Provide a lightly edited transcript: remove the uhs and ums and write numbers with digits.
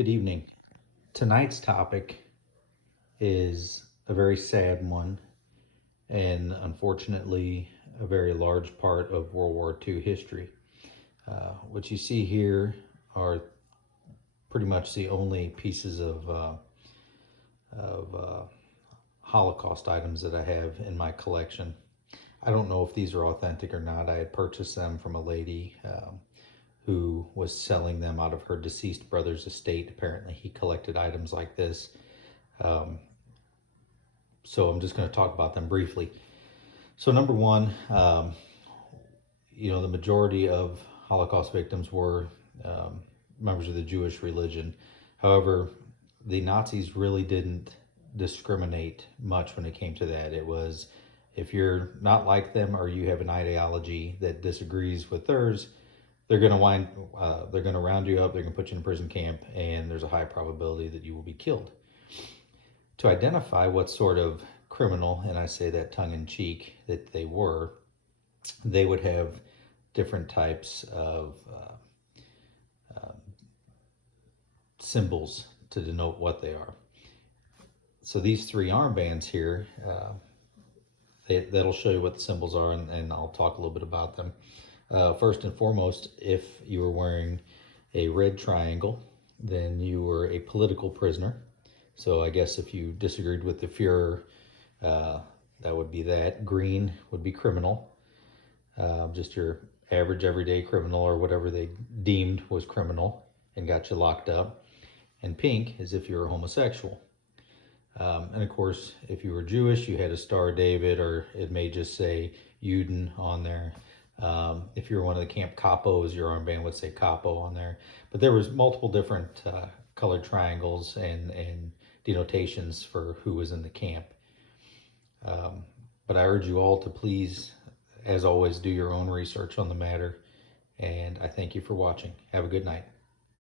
Good evening. Tonight's topic is a very sad one and unfortunately a very large part of World War II history. What you see here are pretty much the only pieces of Holocaust items that I have in my collection. I don't know if these are authentic or not. I had purchased them from a lady who was selling them out of her deceased brother's estate. Apparently, he collected items like this. Um, so I'm just going to talk about them briefly. So number one, the majority of Holocaust victims were members of the Jewish religion. However, the Nazis really didn't discriminate much when it came to that. It was, if you're not like them or you have an ideology that disagrees with theirs, they're going to round you up, they're going to put you in a prison camp, and there's a high probability that you will be killed. To identify what sort of criminal, and I say that tongue in cheek, that they were, they would have different types of symbols to denote what they are. So these three armbands here, that'll show you what the symbols are, and I'll talk a little bit about them. First and foremost, if you were wearing a red triangle, then you were a political prisoner. So I guess if you disagreed with the Fuhrer, that would be that. Green would be criminal, just your average everyday criminal or whatever they deemed was criminal and got you locked up. And pink is if you're a homosexual. And of course, if you were Jewish, you had a Star of David, or it may just say Juden on there. If you're one of the Camp Capos, your armband would say Capo on there. But there was multiple different colored triangles and denotations for who was in the camp. But I urge you all to please, as always, do your own research on the matter. And I thank you for watching. Have a good night.